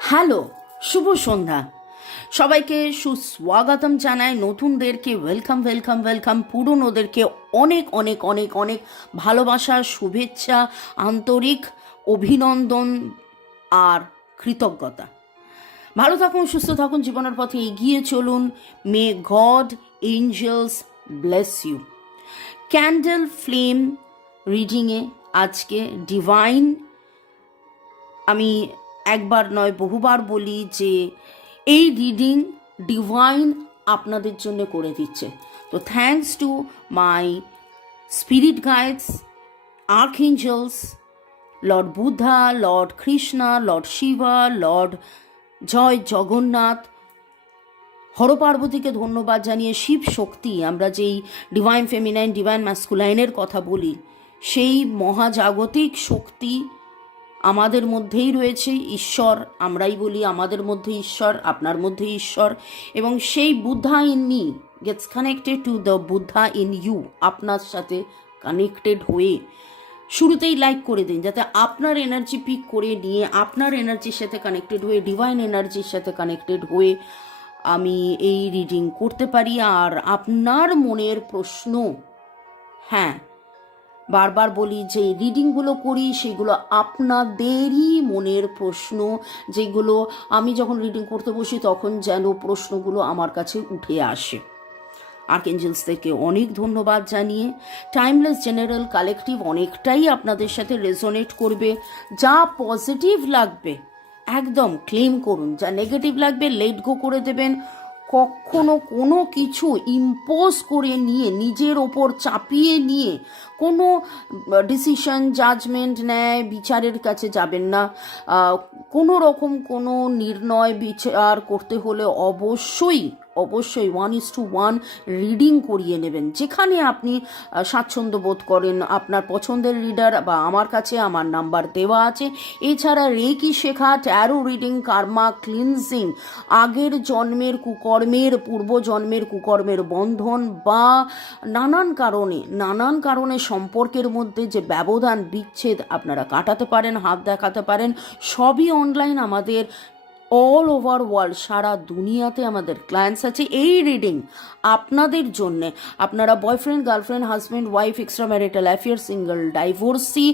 Hello, শুভ সন্ধ্যা। সবাইকে সুস্বাগতম জানাই নতুনদেরকে ওয়েলকাম ওয়েলকাম ওয়েলকাম পুরনোদেরকে অনেক অনেক অনেক অনেক ভালোবাসা, শুভেচ্ছা, আন্তরিক অভিনন্দন আর কৃতজ্ঞতা। ভালো থাকুন, সুস্থ থাকুন, জীবনের পথে এগিয়ে চলুন। May God angels bless you candle flame রিডিংয়ে আজকে ডিভাইন আমি একবার নয়, বহুবার বলি যে এই রিডিং ডিভাইন আপনাদের জন্য করে দিচ্ছে। তো thanks to my spirit guides archangels Lord Buddha Lord Krishna Lord Shiva Lord Jai Jagannath হরপার্বতীকে ধন্যবাদ জানিয়ে শিব শক্তি, আমরা যেই ডিভাইন ফেমিনাইন ডিভাইন ম্যাসকুলাইনের কথা বলি, সেই মহাজাগতিক শক্তি আমাদের মধ্যেই রয়েছে ঈশ্বর, আমরাই বলি আমাদের মধ্যে ঈশ্বর, আপনার মধ্যে ঈশ্বর। এবং সেই Buddha in me gets connected to the Buddha in you আপনার সাথে কানেক্টেড হয়ে। শুরুতেই লাইক করে দিন, যাতে আপনার এনার্জি পিক করে নিয়ে আপনার এনার্জির সাথে কানেক্টেড হয়ে ডিভাইন এনার্জির সাথে কানেক্টেড হয়ে আমি এই রিডিং করতে পারি। আর আপনার মনের প্রশ্ন হ্যাঁ বারবার বলি যে রিডিংগুলো করি, সেগুলো আপনাদেরই মনের প্রশ্ন। যেগুলো আমি যখন রিডিং করতে বসি, তখন যেন প্রশ্নগুলো আমার কাছে উঠে আসে। আর্কেঞ্জেলসদেরকে অনেক ধন্যবাদ জানিয়ে টাইমলেস জেনারেল কালেকটিভ অনেকটাই আপনাদের সাথে রেজোনেট করবে, যা পজিটিভ লাগবে। একদম ক্লেম করুন, যা নেগেটিভ লাগবে লেট গো করে দেবেন। কখনো কোনো কিছু ইম্পোজ করে নিয়ে, নিজের ওপর চাপিয়ে নিয়ে কোনো ডিসিশন জাজমেন্ট নেয় বিচারের কাছে যাবেন না। কোনো রকম কোনো নির্ণয়, বিচার করতে হলে অবশ্যই অবশ্যই one is to one reading করিয়ে নেবেন। যেখানে আপনি স্বাচ্ছন্দ্য বোধ করেন, আপনার পছন্দের রিডার বা আমার কাছে আমার নাম্বার দেওয়া আছে। এছাড়া রেকি শেখা ট্যারো রিডিং কার্মা ক্লিনজিং আগের জন্মের কুকর্মের, পূর্ব জন্মের কুকর্মের বন্ধন বা নানান কারণে নানান কারণে সম্পর্কের মধ্যে যে ব্যবধান, বিচ্ছেদ আপনারা কাটাতে পারেন, হাত দেখাতে পারেন, সবই অনলাইন আমাদের অল ওভার ওয়ার্ল্ড সারা দুনিয়াতে আমাদের ক্লায়েন্টস আছে। এই রিডিং আপনাদের জন্য, আপনারা boyfriend girlfriend husband wife extra marital affair single divorcee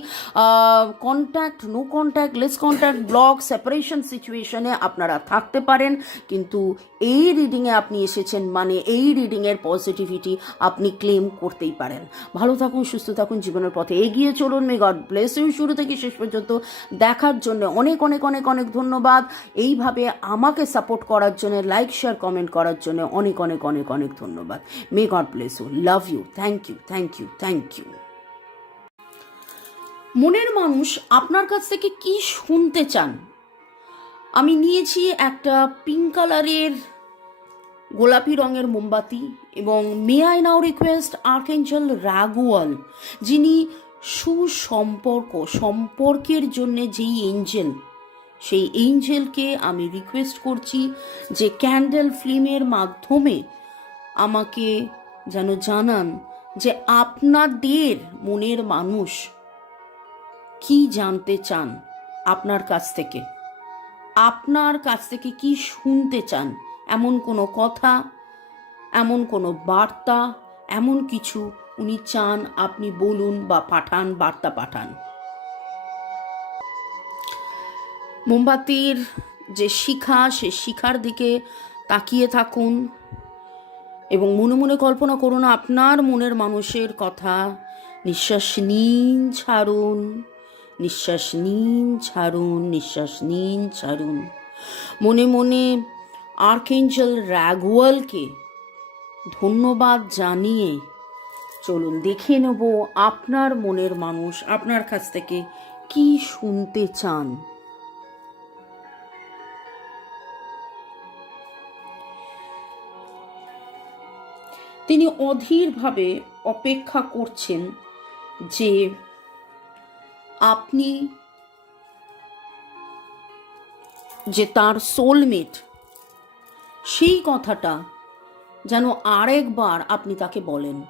contact no contact less contact block separation সিচুয়েশনে আপনারা থাকতে পারেন। কিন্তু এই রিডিংয়ে আপনি এসেছেন মানে এই রিডিংয়ের পজিটিভিটি আপনি ক্লেম করতেই পারেন। ভালো থাকুন, সুস্থ থাকুন, জীবনের পথে এগিয়ে চলুন। মে গড ব্লেস ইউ শুরু থেকে শেষ পর্যন্ত দেখার জন্য অনেক অনেক অনেক অনেক ধন্যবাদ। এইভাবে আমাকে সাপোর্ট করার জন্য লাইক শেয়ার কমেন্ট করার জন্য অনেক অনেক অনেক অনেক ধন্যবাদ। May God bless you love you thank you thank you thank you মনের মানুষ আপনার কাছ থেকে কি শুনতে চান? আমি নিয়েছি একটা পিঙ্ক কালারের গোলাপি রঙের মোমবাতি এবং may I now request archangel Raguel যিনি সুসম্পর্ক, সম্পর্কের জন্য যেই এঞ্জেল সেই এঞ্জেলকে আমি রিকোয়েস্ট করছি যে ক্যান্ডেল ফিল্মের মাধ্যমে আমাকে যেন জানান যে আপনাদের মনের মানুষ কি জানতে চান আপনার কাছ থেকে, আপনার কাছ থেকে কি শুনতে চান এমন কোনো কথা, এমন কোনো বার্তা, এমন কিছু উনি চান আপনি বলুন বা পাঠান, বার্তা পাঠান। মোমবাতির যে শিখা, সে শিখার দিকে তাকিয়ে থাকুন এবং মনে মনে কল্পনা করুন আপনার মনের মানুষের কথা। নিঃশ্বাস নিন, ছাড়ুন, নিঃশ্বাস নিন, ছাড়ুন, নিঃশ্বাস নিন, ছাড়ুন। মনে মনে আর্কেঞ্জেল র্যাগুয়ালকে ধন্যবাদ জানিয়ে চলুন দেখে নেব আপনার মনের মানুষ আপনার কাছ থেকে কি শুনতে চান। তিনি অধীরভাবে অপেক্ষা করছেন যে আপনি যে তার সোলমেট সেই কথাটা যেন আরেকবার আপনি তাকে বলেন।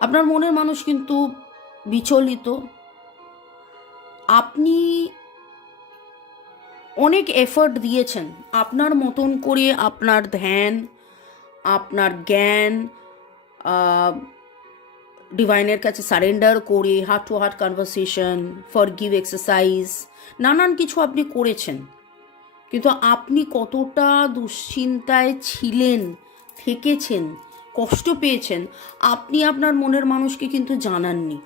আপনার মনের মানুষ কিন্তু বিচলিত। আপনি অনেক এফর্ট দিয়েছেন। আপনার মতন করে আপনার ধ্যান, আপনার জ্ঞান ডিভাইনের কাছে সারেন্ডার করে heart to heart conversation forgive exercise নানান কিছু আপনি করেছেন। কিন্তু আপনি কতটা দুশ্চিন্তায় ছিলেন, থেকেছেন, কষ্ট পেয়েছেন, আপনি আপনার মনের মানুষকে কিন্তু জানাননি।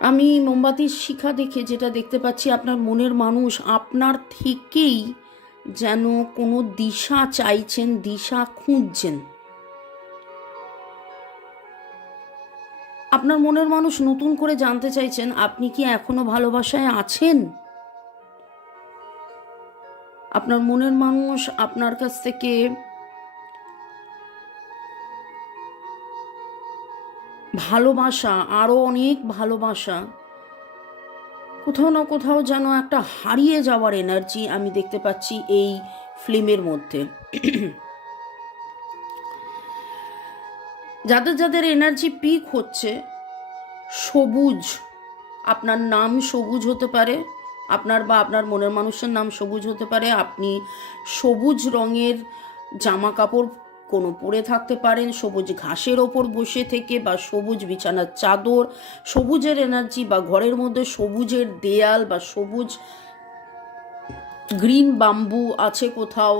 আমি মোমবাতির শিখা দেখে যেটা দেখতে পাচ্ছি, আপনার মনের মানুষ আপনার থেকেই যেন কোনো দিশা চাইছেন, দিশা খুঁজছেন। আপনার মনের মানুষ নতুন করে জানতে চাইছেন, আপনি কি এখনও ভালোবাসায় আছেন? আপনার মনের মানুষ আপনার কাছ থেকে ভালোবাসা আরও অনেক ভালোবাসা, কোথাও না কোথাও যেন একটা হারিয়ে যাওয়ার এনার্জি আমি দেখতে পাচ্ছি এই ফিল্মের মধ্যে। যাদের যাদের এনার্জি পিক হচ্ছে, সবুজ, আপনার নাম সবুজ হতে পারে, আপনার বা আপনার মনের মানুষের নাম সবুজ হতে পারে, আপনি সবুজ রঙের জামা কাপড় কোনো পরে থাকতে পারেন, সবুজ ঘাসের ওপর বসে থেকে বা সবুজ বিছানার চাদর, সবুজের এনার্জি বা ঘরের মধ্যে সবুজের দেয়াল বা সবুজ গ্রিন বাম্বু আছে কোথাও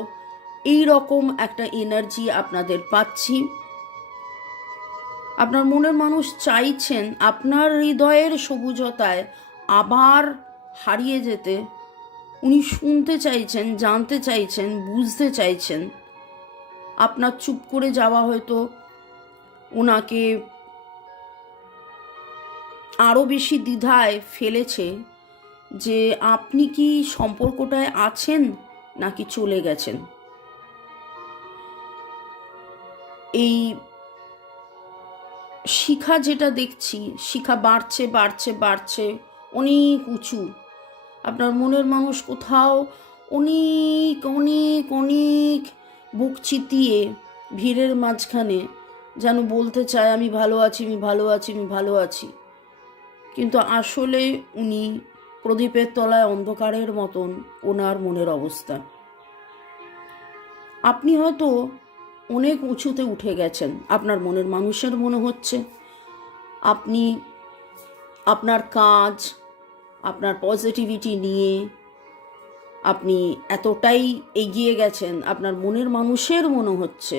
এই রকম একটা এনার্জি আপনাদের পাচ্ছি। আপনার মনের মানুষ চাইছেন আপনার হৃদয়ের সবুজতায় আবার হারিয়ে যেতে। উনি শুনতে চাইছেন, জানতে চাইছেন, বুঝতে চাইছেন। আপনার চুপ করে যাওয়া হয়তো ওনাকে আরও বেশি দ্বিধায় ফেলেছে যে আপনি কি সম্পর্কটায় আছেন নাকি চলে গেছেন। এই শিখা যেটা দেখছি, শিখা বাড়ছে বাড়ছে বাড়ছে, অনেক উঁচু। আপনার মনের মানুষ কোথাও অনেক অনেক অনেক বুক চিতিয়ে ভিড়ের মাঝখানে যেন বলতে চায়, আমি ভালো আছি, আমি ভালো আছি, আমি ভালো আছি। কিন্তু আসলে উনি প্রদীপের তলায় অন্ধকারের মতন ওনার মনের অবস্থা। আপনি হয়তো অনেক উঁচুতে উঠে গেছেন। আপনার মনের মানুষের মনে হচ্ছে। আপনি আপনার কাজ, আপনার পজিটিভিটি নিয়ে আপনি এতটাই এগিয়ে গেছেন, আপনার মনের মানুষের মনে হচ্ছে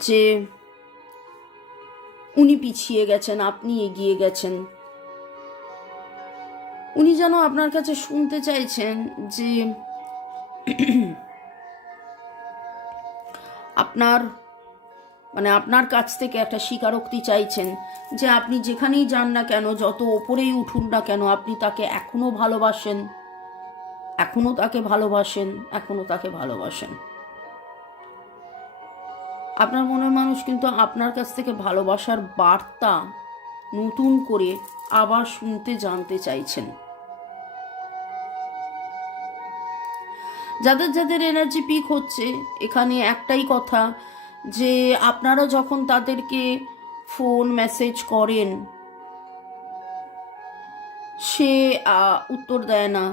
যে উনি পিছিয়ে গেছেন, আপনি এগিয়ে গেছেন। উনি যেন আপনার কাছে শুনতে চাইছেন যে আপনার মানে আপনার কাছ থেকে একটা স্বীকারোক্তি চাইছেন যে আপনি যেখানেই যান না কেন, যত ওপরেই উঠুন না কেন, আপনি তাকে এখনও ভালোবাসেন। এখনও তাকে ভালোবাসেন, এখনও তাকে ভালোবাসেন। আপনার মনের মানুষ কিন্তু আপনার কাছ থেকে ভালোবাসার বার্তা নতুন করে আবার শুনতে, জানতে চাইছেন। যাদের যাদের এনার্জি পিক হচ্ছে, এখানে একটাই কথা যে আপনারা যখন তাদেরকে ফোন মেসেজ করেন, সে উত্তর দেয় না।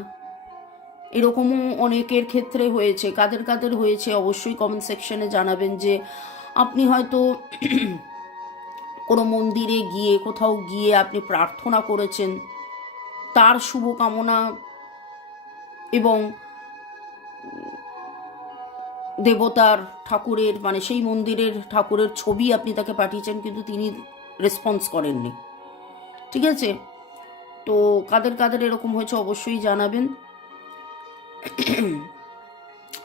এরকমও অনেকের ক্ষেত্রে হয়েছে, কাদের কাদের হয়েছে অবশ্যই কমেন্ট সেকশনে জানাবেন যে আপনি হয়তো কোনো মন্দিরে গিয়ে, কোথাও গিয়ে আপনি প্রার্থনা করেছেন, তার শুভকামনা এবং দেবতার ঠাকুরের মানে সেই মন্দিরের ঠাকুরের ছবি আপনি তাকে পাঠিয়েছেন, কিন্তু তিনি রেসপন্স করেননি। ঠিক আছে? তো কাদের কাদের এরকম হয়েছে অবশ্যই জানাবেন।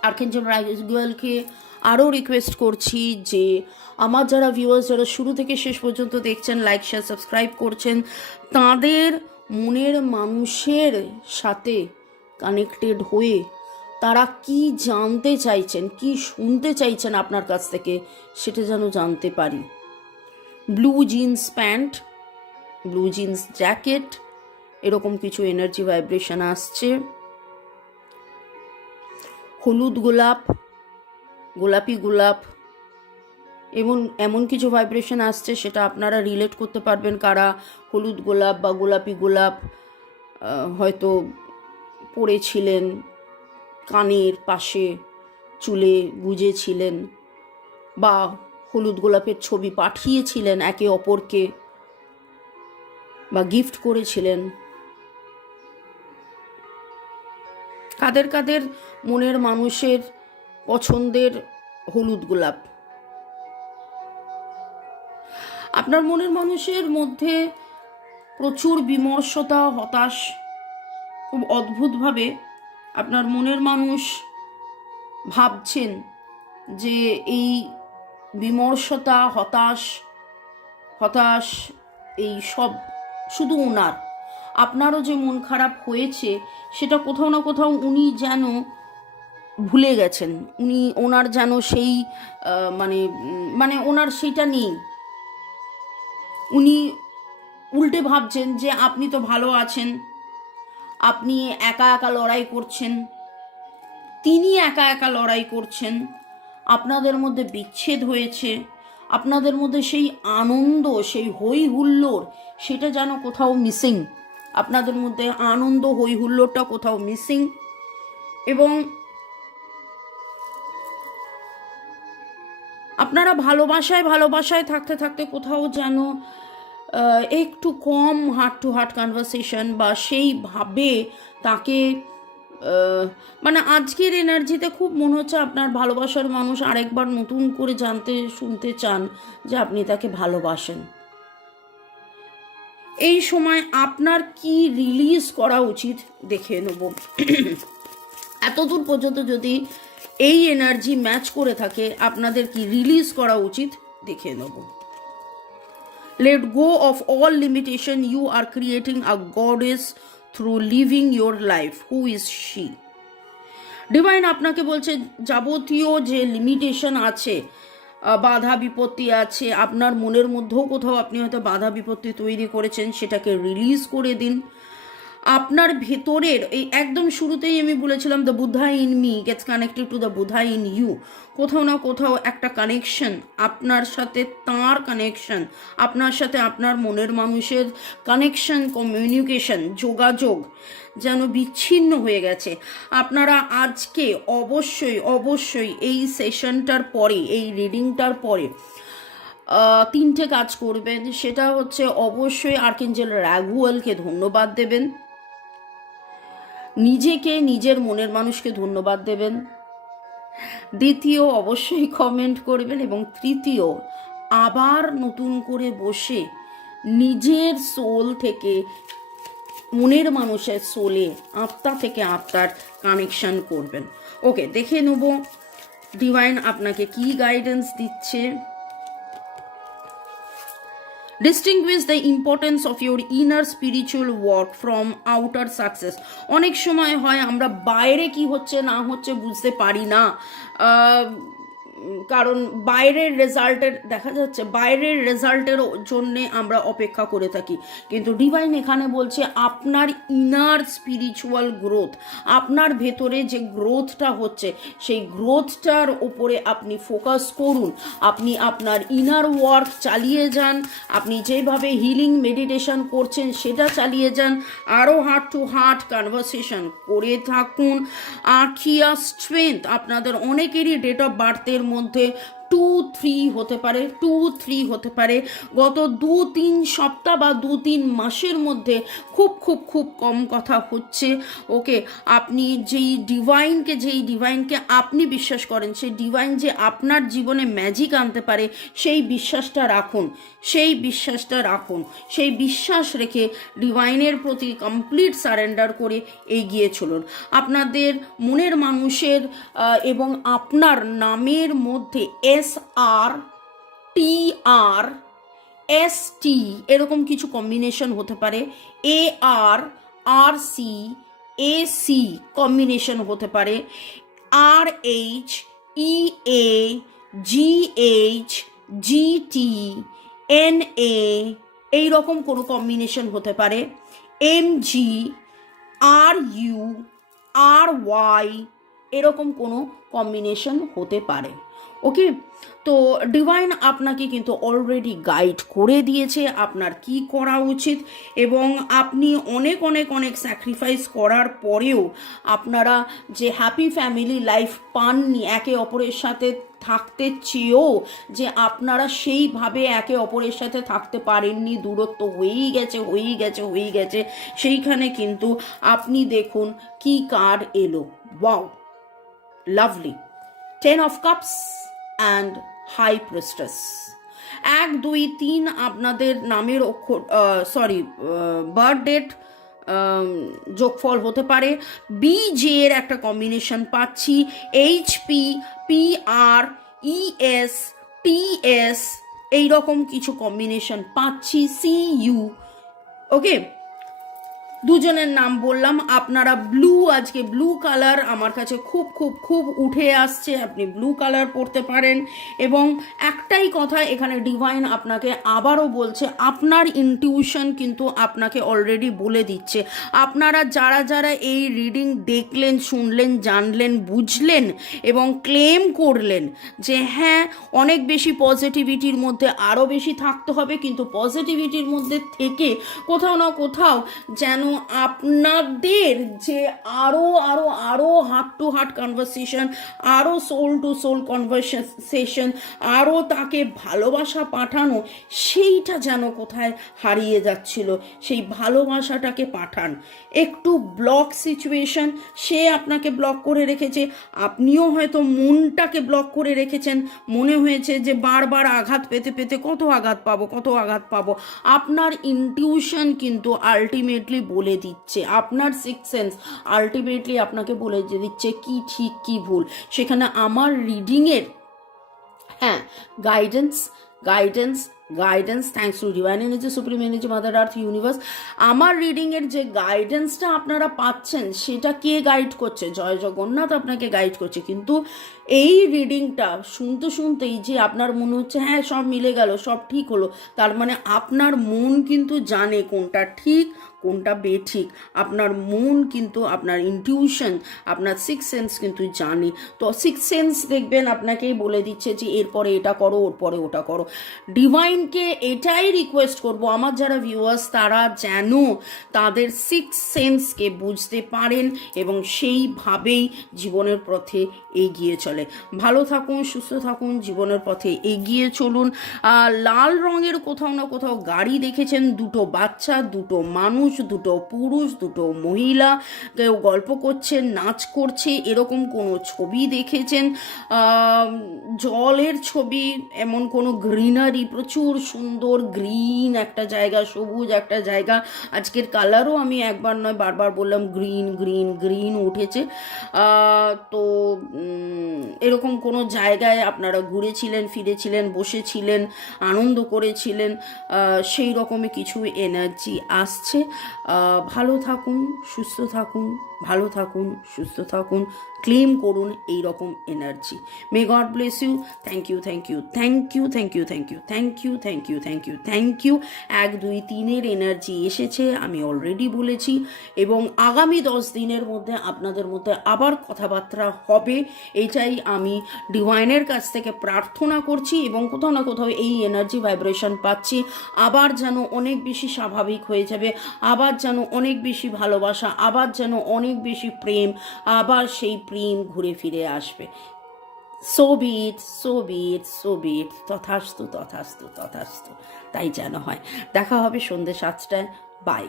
আর্কেঞ্জেল রাইগুয়ালকে আরও রিকোয়েস্ট করছি যে, আমার যারা ভিউয়ার্স যারা শুরু থেকে শেষ পর্যন্ত দেখছেন লাইক শেয়ার সাবস্ক্রাইব করছেন, তাদের মনের মানুষের সাথে কানেক্টেড হয়ে তারা কি জানতে চাইছেন, কি শুনতে চাইছেন আপনার কাছ থেকে, সেটা যেন জানতে পারি। Blue jeans pants blue jeans jacket এরকম কিছু এনার্জি ভাইব্রেশন আসছে। হলুদ গোলাপ, গোলাপি গোলাপ এবং এমন কিছু ভাইব্রেশন আসছে, সেটা আপনারা রিলেট করতে পারবেন কারা, হলুদ গোলাপ বা গোলাপি গোলাপ হয়তো পড়েছিলেন কানের পাশে চুলে গুজেছিলেন বা হলুদ গোলাপের ছবি পাঠিয়েছিলেন একে অপরকে বা গিফট করেছিলেন। কাদের কাদের মনের মানুষের পছন্দের হলুদ গোলাপ? আপনার মনের মানুষের মধ্যে প্রচুর বিমর্ষতা, হতাশ, খুব অদ্ভুতভাবে আপনার মনের মানুষ ভাবছেন যে এই বিমর্ষতা, হতাশ হতাশ, এই সব শুধু ওনার আপনারও যে মন খারাপ হয়েছে, সেটা কোথাও না কোথাও উনি যেন ভুলে গেছেন। উনি, ওনার যেন সেই মানে মানে ওনার সেইটা নেই। উনি উল্টে ভাবছেন যে আপনি তো ভালো আছেন আপনি একা একা লড়াই করছেন, তিনি একা একা লড়াই করছেন, আপনাদের মধ্যে বিচ্ছেদ হয়েছে, আপনাদের মধ্যে সেই আনন্দ, সেই হই হুল্লোড় সেটা যেন কোথাও মিসিং আপনাদের মধ্যে আনন্দ হই হুল্লোড়টা কোথাও মিসিং এবং আপনারা ভালোবাসায় ভালোবাসায় থাকতে থাকতে কোথাও যেন একটু কম হার্ট টু হার্ট কনভারসেশন বা সেইভাবে তাকে মানে আজকের এনার্জিতে খুব মনে হচ্ছে আপনার ভালোবাসার মানুষ আরেকবার নতুন করে জানতে, শুনতে চান যে আপনি তাকে ভালোবাসেন। এই সময় আপনার কি রিলিজ করা উচিত দেখে নেব। এতদূর পর্যন্ত যদি এই এনার্জি ম্যাচ করে থাকে, আপনাদের কি রিলিজ করা উচিত দেখে নেব। Let go of all limitation. You are creating a goddess through living your life. Who is she? Divine আপনাকে বলছে, যাবতীয় যে লিমিটেশন আছে বাধা বিপত্তি আছে, আপনার মনের মধ্যেও কোথাও আপনি হয়তো বাধা বিপত্তি তৈরি করেছেন, সেটাকে রিলিজ করে দিন আপনার ভেতরের এই একদম শুরুতেই আমি বলেছিলাম the Buddha in me gets connected to the Buddha in you কোথাও না কোথাও একটা কানেকশন আপনার সাথে তার কানেকশন আপনার সাথে আপনার মনের মানুষের কানেকশন কমিউনিকেশন যোগাযোগ যেন বিচ্ছিন্ন হয়ে গেছে। আপনারা আজকে অবশ্যই অবশ্যই এই সেশনটার পরে, এই রিডিংটার পরে তিনটে কাজ করবেন। সেটা হচ্ছে অবশ্যই আর্কেঞ্জেল র্যাগুয়েলকে ধন্যবাদ দেবেন। নিজেকে নিজের মনের মানুষকে ধন্যবাদ দেবেন। দ্বিতীয়, অবশ্যই কমেন্ট করবেন এবং তৃতীয়, আবার নতুন করে বসে নিজের সোল থেকে, মনের মানুষের সোলে আত্মা থেকে আত্মার কানেকশন করবেন। ওকে দেখে নেব ডিভাইন আপনাকে কি গাইডেন্স দিচ্ছে। Distinguish the importance of your inner spiritual work from outer success অনেক সময় হয় আমরা বাইরে কি হচ্ছে, না হচ্ছে বুঝতে পারি না। কারণ বাইরের রেজাল্টের, দেখা যাচ্ছে বাইরের রেজাল্টের জন্যে আমরা অপেক্ষা করে থাকি। কিন্তু ডিভাইন এখানে বলছে আপনার ইনার স্পিরিচুয়াল গ্রোথ আপনার ভেতরে যে গ্রোথটা হচ্ছে, সেই গ্রোথটার ওপরে আপনি ফোকাস করুন। আপনি আপনার ইনার ওয়ার্ক চালিয়ে যান, আপনি যেভাবে হিলিং মেডিটেশন করছেন সেটা চালিয়ে যান আরও হার্ট টু হার্ট কনভারসেশন করে থাকুন। আখিয়া স্ট্রেংথ আপনাদের অনেকেরই ডেট অফ বার্থের মধ্যে টু থ্রি হতে পারে টু থ্রি হতে পারে। গত দু তিন সপ্তাহ বা দু তিন মাসের মধ্যে খুব খুব খুব কম কথা হচ্ছে। ওকে, আপনি যেই ডিভাইনকে যেই ডিভাইনকে আপনি বিশ্বাস করেন, সেই ডিভাইন যে আপনার জীবনে ম্যাজিক আনতে পারে, সেই বিশ্বাসটা রাখুন। সেই বিশ্বাসটা রাখুন। সেই বিশ্বাস রেখে ডিভাইনের প্রতি কমপ্লিট সারেন্ডার করে এগিয়ে চলুন। আপনাদের মনের মানুষের এবং আপনার নামের মধ্যে এস আর টি আর এস টি এরকম কিছু কম্বিনেশন হতে পারে। A R R C A C combination হতে পারে। আর H E A G H G T N A এই রকম কোনো কম্বিনেশন হতে পারে। M G R U R Y এরকম কোনো কম্বিনেশন হতে পারে। ওকে তো ডিভাইন আপনাকে কিন্তু অলরেডি গাইড করে দিয়েছে আপনার কি করা উচিত এবং আপনি অনেক অনেক অনেক স্যাক্রিফাইস করার পরেও আপনারা যে হ্যাপি ফ্যামিলি লাইফ পাননি একে অপরের সাথে থাকতে চেয়েও যে আপনারা সেইভাবে একে অপরের সাথে থাকতে পারেননি, দূরত্ব হয়েই গেছে হয়েই গেছে হয়েই গেছে, সেইখানে কিন্তু আপনি দেখুন কি কার এলো। Wow lovely ten of cups and high priestess এক, দুই, তিন আপনাদের নামের অক্ষর সরি বার্থ ডেট যোগফল হতে পারে। বি জে এর একটা কম্বিনেশন পাচ্ছি। H P P R E S T S এইরকম কিছু কম্বিনেশন পাচ্ছি। সি ইউ ওকে দুজনের নাম বললাম। আপনারা ব্লু আজকে ব্লু কালার আমার কাছে খুব খুব খুব উঠে আসছে। আপনি ব্লু কালার পরতে পারেন। এবং একটাই কথা এখানে ডিভাইন আপনাকে আবারও বলছে, আপনার ইনটিউশন কিন্তু আপনাকে অলরেডি বলে দিচ্ছে। আপনারা যারা যারা এই রিডিং দেখলেন, শুনলেন, জানলেন, বুঝলেন এবং ক্লেম করলেন যে হ্যাঁ অনেক বেশি পজিটিভিটির মধ্যে আরও বেশি থাকতে হবে, কিন্তু পজিটিভিটির মধ্যে থেকে কোথাও না কোথাও যেন আপনাদের যে আরও আরও আরও হার্ট টু হার্ট কনভারসেশন আরও সোল টু সোল কনভারসেশন আরও তাকে ভালোবাসা পাঠানো, সেইটা যেন কোথায় হারিয়ে যাচ্ছিল, সেই ভালোবাসাটাকে পাঠান। একটু ব্লক সিচুয়েশন সে আপনাকে ব্লক করে রেখেছে, আপনিও হয়তো মনটাকে ব্লক করে রেখেছেন, মনে হয়েছে যে বারবার আঘাত পেতে পেতে কত আঘাত পাবো, কত আঘাত পাবো। আপনার ইনটিউশন কিন্তু আলটিমেটলি বলে দিচ্ছে। আপনার সিক্স সেন্স আলটিমেটলি আপনাকে বলে দিচ্ছে কি ঠিক, কি ভুল। সেখানে আমার রিডিংয়ের হ্যাঁ guidance guidance guidance thanks to divine energy supreme energy mother earth universe আমার রিডিংয়ের যে গাইডেন্সটা আপনারা পাচ্ছেন, সেটা কে গাইড করছে? জয় জগন্নাথ আপনাকে গাইড করছে। কিন্তু এই রিডিংটা শুনতে শুনতেই যে আপনার মনে হচ্ছে হ্যাঁ সব মিলে গেল, সব ঠিক হলো, তার মানে আপনার মন কিন্তু জানে কোনটা ঠিক, কোনটা বেঠিক। আপনার মন কিন্তু, আপনার ইনটিউশন আপনার সিক্স সেন্স কিন্তু জানে। তো সিক্স সেন্স দেখবেন আপনাকেই বলে দিচ্ছে যে, এরপরে এটা করো ওর পরে ওটা করো। ডিভাইনকে এটাই রিকোয়েস্ট করব, আমার যারা ভিউয়ার্স তারা যেন তাদের সিক্স সেন্সকে বুঝতে পারেন এবং সেইভাবেই জীবনের পথে এগিয়ে চলে ভালো থাকুন, সুস্থ থাকুন, জীবনের পথে এগিয়ে চলুন। লাল রঙের কোথাও না কোথাও গাড়ি দেখেছেন, দুটো বাচ্চা, দুটো মানুষ, দুটো পুরুষ, দুটো মহিলা। কেউ গল্প করছে, নাচ করছে, এরকম কোনো ছবি দেখেছেন? জলের ছবি, এমন কোনো গ্রিনারি, প্রচুর সুন্দর গ্রিন, একটা জায়গা সবুজ, একটা জায়গা। আজকের কালারও আমি একবার নয়, বারবার বললাম গ্রিন গ্রিন গ্রিন উঠেছে। তো এরকম কোনো জায়গায় আপনারা ঘুরেছিলেন, ফিরেছিলেন, বসেছিলেন, আনন্দ করেছিলেন সেই রকমই কিছু এনার্জি আসছে। ভালো থাকুন, সুস্থ থাকুন, ভালো থাকুন, সুস্থ থাকুন। ক্লেম করুন এই রকম energy may God bless you thank you thank you thank you thank you thank you thank you thank you thank you thank you এক, দুই, তিনের এনার্জি এসেছে, আমি অলরেডি বলেছি। এবং আগামী দশ দিনের মধ্যে আপনাদের মধ্যে আবার কথাবার্তা হবে। এটাই আমি ডিভাইনের কাছ থেকে প্রার্থনা করছি এবং কোথাও না কোথাও এই এনার্জি ভাইব্রেশন পাচ্ছি। আবার যেন অনেক বেশি স্বাভাবিক হয়ে যাবে, আবার যেন অনেক বেশি ভালোবাসা, আবার যেন অনেক বেশি প্রেম, আবার সেই প্রেম ঘুরে ফিরে আসবে। সোবিট সোবিট সোবিট তথাস্তু তথাস্তু তথাস্তু। তাই যেন হয়। দেখা হবে সন্ধ্যে সাতটায়। বাই।